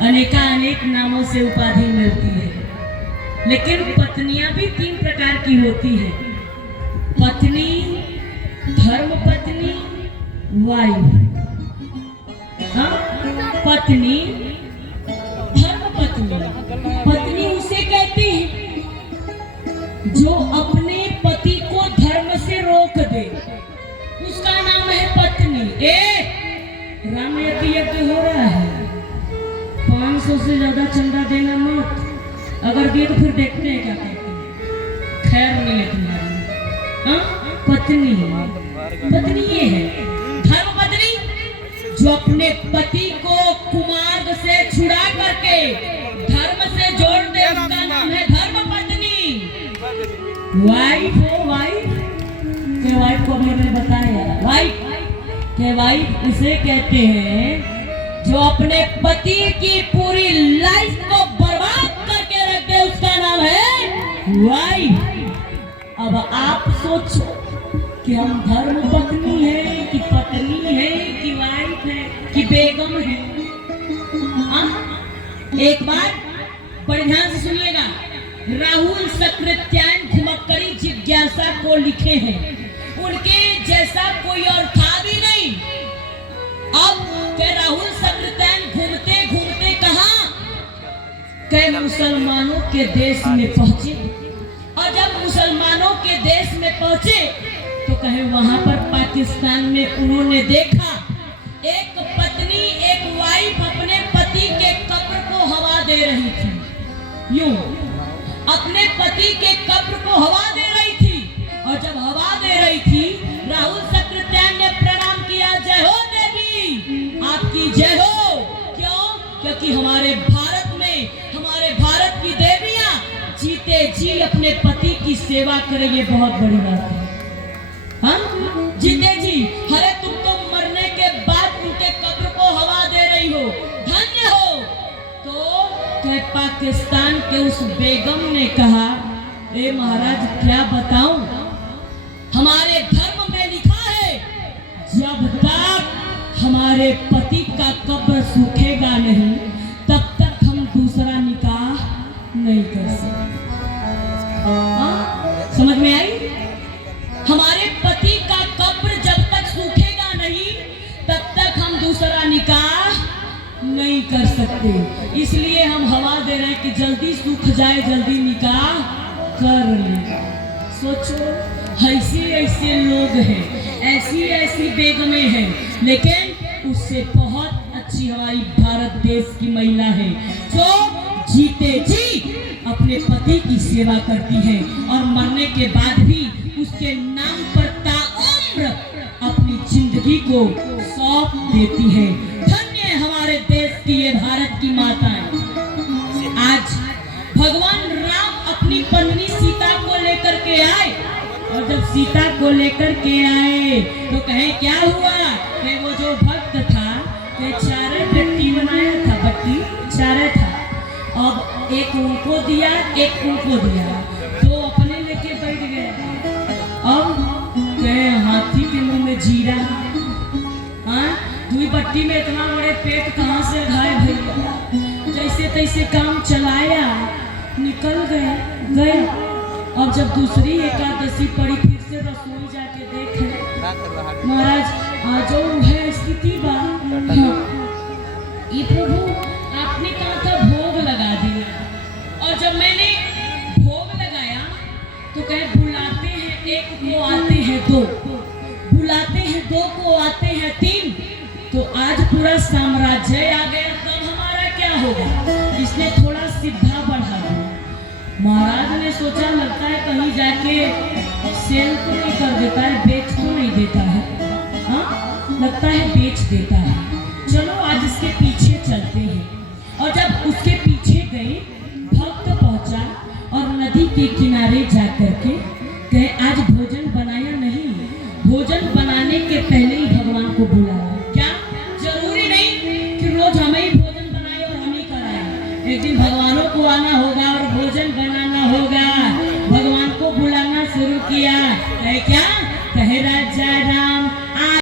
अनेकानेक नामों से उपाधि मिलती है, लेकिन पत्नियां भी 3 प्रकार की होती है। पत्नी, धर्म पत्नी, वाइफ। हाँ, पत्नी, धर्म पत्नी। पत्नी उसे कहती है जो अपने पति को धर्म से रोक दे, उसका नाम है पत्नी। राम यज्ञ हो रहा है, 500 से ज्यादा चंदा देना मत। अगर दिए तो फिर देखते हैं क्या करते हैं। खैर नहीं है तुम्हारी। पत्नी, पत्नी ये है धर्म पत्नी, जो अपने पति को कुमार्ग से छुड़ा करके धर्म से जोड़ दे, उसका नाम है धर्म पत्नी। वाइफ हो, वाइफ के वाइफ को अभी मैंने बताया। वाइफ के वाइफ उसे कहते हैं जो अपने पति की पूरी लाइफ को बर्बाद करके रख दे, उसका नाम है वाइफ। अब आप सोचो कि हम धर्म पत्नी है कि पत्नी है कि वाइफ है कि बेगम है। एक बात बड़े ध्यान से सुनिएगा। राहुल सकृत्यायन घुमक्कड़ी जिज्ञासा को लिखे हैं, उनके जैसा कोई और था भी नहीं। अब के राहुल सकृत्यायन घूमते घूमते कहां के मुसलमानों के देश में पहुंचे, और जब मुसलमानों के देश में पहुंचे तो कहे वहां पर पाकिस्तान में उन्होंने देखा एक पत्नी, एक वाइफ अपने पति के कब्र को हवा दे रही थी। यूं अपने पति के कब्र को हवा दे रही थी, और जब हवा दे रही थी राहुल सकृत्यायन ने प्रणाम किया, जय हो देवी, आपकी जय हो। क्यों? क्योंकि हमारे भारत में, हमारे भारत की देवियां जीते जी अपने पति की सेवा करें, ये बहुत बड़ी बात है। हाँ, जीते जी। अरे तुम तो मरने के बाद उनके कब्र को हवा दे रही हो, धन्य हो। तो पाकिस्तान के उस बेगम ने कहा, ए महाराज क्या बताऊं, हमारे धर्म में लिखा है जब तक हमारे पति का कब्र सूखेगा नहीं तब तक हम दूसरा निकाह नहीं कर सकते। समझ में आई? हमारे पति का कब्र जब तक सूखेगा नहीं तब तक हम दूसरा निकाह नहीं कर सकते। इसलिए हम हवा दे रहे हैं कि जल्दी सूख जाए, जल्दी निकाह कर ले। सोचो, ऐसे ऐसे लोग हैं, ऐसी ऐसी बेगमें हैं, लेकिन उससे बहुत अच्छी हमारी भारत देश की महिला है जो जीते जी अपने पति की सेवा करती है और मरने के बाद भी उसके नाम पर ताउम्र अपनी जिंदगी को सौंप देती है। धन्य है हमारे देश की ये भारत की माताएं। आज भगवान राम अपनी पत्नी सीता को लेकर के आए, और जब सीता को लेकर के आए तो कहे क्या हुआ कि वो जो भक्त था कि चारे बट्टी बनाया था, बट्टी चारे था, अब एक उनको दिया, एक उनको दिया, तो अपने लेके बैठ गए। अब कहे हाथी के मुंह में जीरा, हाँ, दुई बट्टी में इतना बड़े पेट कहाँ से खाए भैया। जैसे तैसे काम चलाया, निकल गए। अब जब दूसरी एकादशी पड़ी, फिर से रसोई जाके देखे, महाराज आज है स्थिति बा। ये प्रभु आपने कहा था भोग लगा दिया, और जब मैंने भोग लगाया तो कहे बुलाते हैं एक को आते हैं दो, बुलाते हैं दो को आते हैं 3, तो आज पूरा साम्राज्य आ गया, तब हमारा क्या होगा? इसने थोड़ा सीधा बढ़ा दिया। महाराज ने सोचा लगता है कहीं जाके सेल तो नहीं कर देता है, बेच तो नहीं देता है, हाँ लगता है बेच देता है, चलो आज इसके पीछे चलते हैं। और जब उसके पीछे गए, भक्त पहुंचा और नदी के किनारे जाकर के कहे आज भोजन बनाया नहीं, भोजन बनाने के पहले ही भगवान को बुलाया। क्या जरूरी नहीं कि रोज हमें ही भोजन बनाए और हम ही कराए, एक दिन भगवानों को आना होगा और भोजन बनाना होगा। भगवान को बुलाना शुरू किया, क्या कहे राजा राम